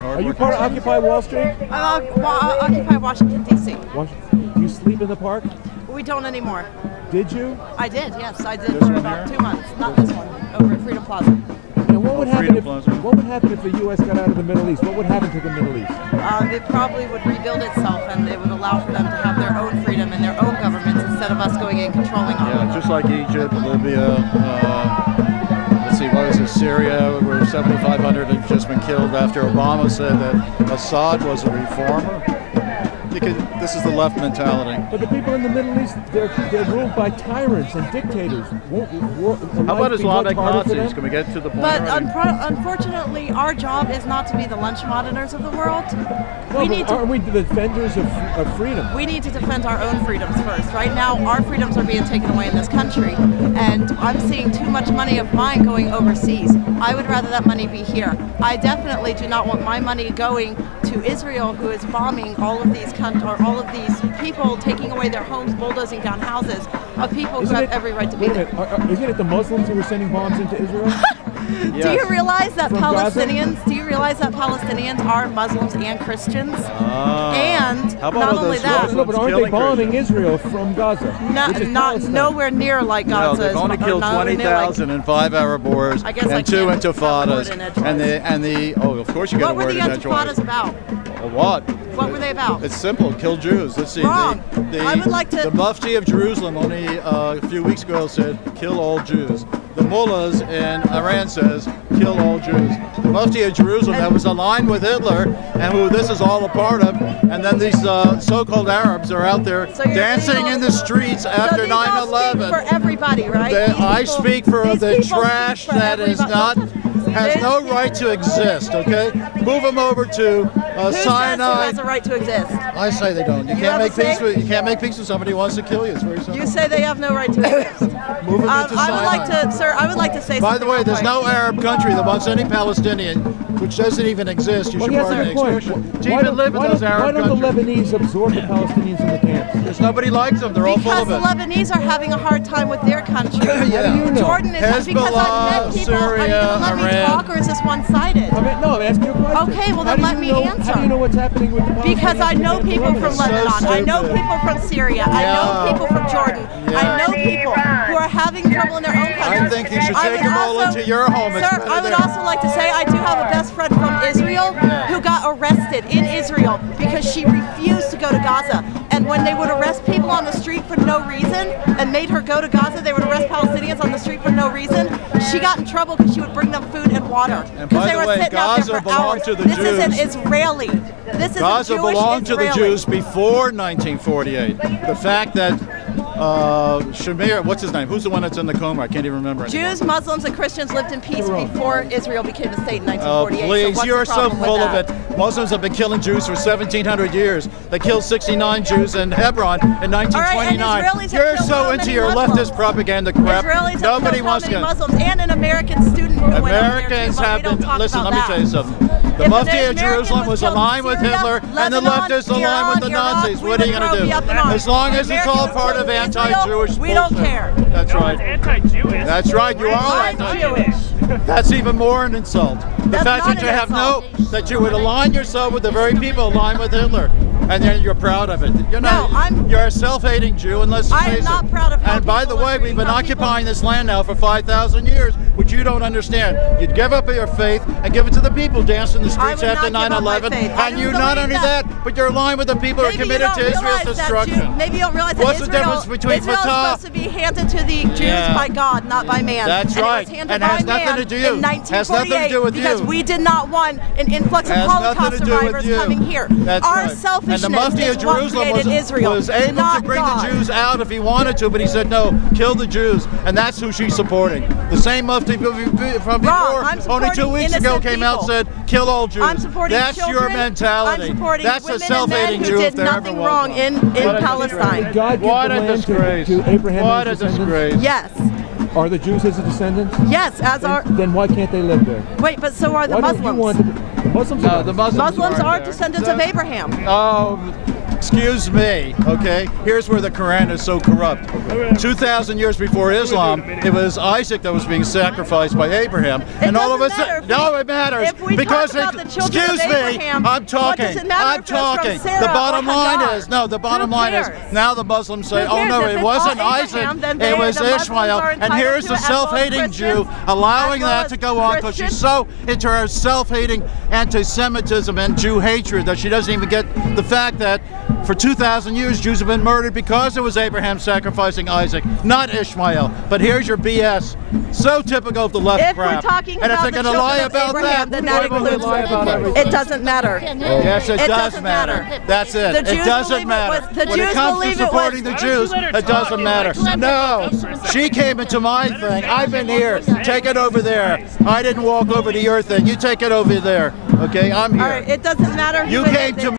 Are you part of Occupy Wall Street? Occupy Washington, D.C. Do you sleep in the park? We don't anymore. Did you? I did, yes. I did for about 2 months. Not this one, over at Freedom Plaza. And what would happen if the U.S. got out of the Middle East? What would happen to the Middle East? It probably would rebuild itself, and it would allow for them to have their own freedom and their own governments instead of us going in controlling all of them. Yeah, just like Egypt, Libya, let's see, what is it, Syria, where 7,500 have just been killed after Obama said that Assad was a reformer. This is the left mentality. But the people in the Middle East, they're ruled by tyrants and dictators. How about Islamic Nazis? Can we get to the point? But unfortunately, our job is not to be the lunch monitors of the world. No, aren't we the defenders of freedom? We need to defend our own freedoms first. Right now, our freedoms are being taken away in this country, and I'm seeing too much money of mine going overseas. I would rather that money be here. I definitely do not want my money going to Israel, who is bombing all of these people, taking away their homes, bulldozing down houses of people who have every right to be there. Isn't it the Muslims who are sending bombs into Israel? Yes. Do you realize that Palestinians are Muslims and Christians? And not only that, but aren't they bombing Israel from Gaza? Not nowhere near like Gaza. No, they've only killed 20,000 in 5 Arab wars and 2 intifadas. Of course you got a word in edgewise. What were the intifadas about? What? What were they about? It's simple. Kill Jews. Let's see. Wrong. I would like to. The Mufti of Jerusalem only a few weeks ago said, "Kill all Jews." The mullahs in Iran says, "Kill all Jews." The Mufti of Jerusalem that was aligned with Hitler, and who this is all a part of, and then these so-called Arabs are out there dancing in the streets after 9/11. For everybody, right? I speak for the trash that is not. Has no right to exist, okay? Move them over to Sinai. Who has a right to exist? I say they don't. You can't make peace with somebody who wants to kill you. It's very simple. You say they have no right to exist. Move them into Sinai. I would like to say. By the way, there's no Arab country that wants any Palestinian, which doesn't even exist. You should pardon the expression. Do you even live in those Arab countries? Why don't the Lebanese absorb the Palestinians in the camps? Because nobody likes them. They're all full of it. Because the Lebanese are having a hard time with their country. Yeah. Jordan is because I've met people. Syria, are you going to let me talk, or is this one-sided? No, I'm asking you a question. Okay, well then let me answer. How do you know what's happening with the Palestinians? Because I know people from Lebanon. I know people from Syria. I know people from Jordan. I know people who are having trouble in their own country. I think you should take them all into your home. Sir, I would also like to say I do have a best friend from Israel who got arrested in Israel because she refused to go to Gaza. And when they would arrest people on the street for no reason and made her go to Gaza, they would arrest Palestinians on the street for no reason. She got in trouble because she would bring them food and water. Because they were sitting out there for hours. This is an Israeli. This is Gaza a Jewish belonged to the Israeli. Jews before 1948. The fact that Shamir, what's his name? Who's the one that's in the coma? I can't even remember anymore. Jews, Muslims, and Christians lived in peace before Israel became a state in 1948. Please, so you're so full of it. Muslims have been killing Jews for 1,700 years. They killed 69 Jews in Hebron in 1929. You're so into your leftist propaganda crap. Nobody wants to. Muslims and an American student who Americans have been. Listen, let me tell you something. The Mufti of Jerusalem was aligned with Hitler, and the leftists aligned with the Nazis. What are you going to do? As long as it's all part of anti-Jewish bullshit. We don't care. That's right. Anti-Jewish. That's right. You are all anti-Jewish. That's even more an insult. The fact that you have that you would align yourself with the very people aligned with Hitler, and then you're proud of it. You're a self-hating Jew, and let's face it. I am not proud of how And by the way, we've been occupying this land now for 5,000 years, which you don't understand. You'd give up your faith and give it to the people dancing in the streets after 9/11, and you not only that, but you're aligned with the people who are committed to Israel's destruction. Maybe you don't realize that What's the difference between Israel is supposed to be handed to the Jews by God, not by man. That's right. And it has nothing to do with you. In 1948, has nothing to do with because we did not want an influx of Holocaust survivors coming here. That's Our right. selfishness And the Mufti of is what Jerusalem created Israel, was able not to bring God. the Jews out if he wanted to, but he said no, kill the Jews, and that's who she's supporting. The same Mufti from before, only 2 weeks ago, came out and said, kill all Jews. I'm supporting That's children. your mentality. I'm supporting that's women a self-hating and men Jew who if did there ever nothing was wrong one. in Palestine. Did God give What the a land disgrace. to Abraham What and a his descendants? disgrace. Yes. Are the Jews his descendants? Yes, as are. Then why can't they live there? Wait, but so are the Why don't you Muslims. want the Muslims? No, the Muslims are there. descendants of Abraham. Oh, excuse me, okay? Here's where the Quran is so corrupt. 2,000 years before Islam, it was Isaac that was being sacrificed by Abraham. And all of a sudden, No, it matters. If we because talk about the children excuse of me, Abraham, I'm talking. what does it matter I'm if it was from talking. Sarah The bottom or line Hagar? is no. The bottom Who line is cares? now the Muslims say, Who oh cares? no, If it it's wasn't all Isaac. Abraham, then It was the Muslims Ishmael. are And entitled here's to the it, as well as self-hating Jew Christians, allowing as well that to as go on because she's Christians. so into her self-hating anti-Semitism and Jew hatred that she doesn't even get the fact that for 2,000 years Jews have been murdered because it was Abraham sacrificing Isaac, not Ishmael. But here's your BS. So typical of the left If crap. we're talking and if about they're the going to lie children of about Abraham, that, then that why would they includes lie about women. everything? It doesn't matter. Yes, it does doesn't matter. matter. That's it. The It Jews doesn't believe it matter. was- the When it Jews comes to believe it was- supporting the Jews, it doesn't matter. No, she came into my thing. I've been here. Take it over there. I didn't walk over to your thing. You take it over there. Okay, I'm here. All right, it doesn't matter who You it came is. to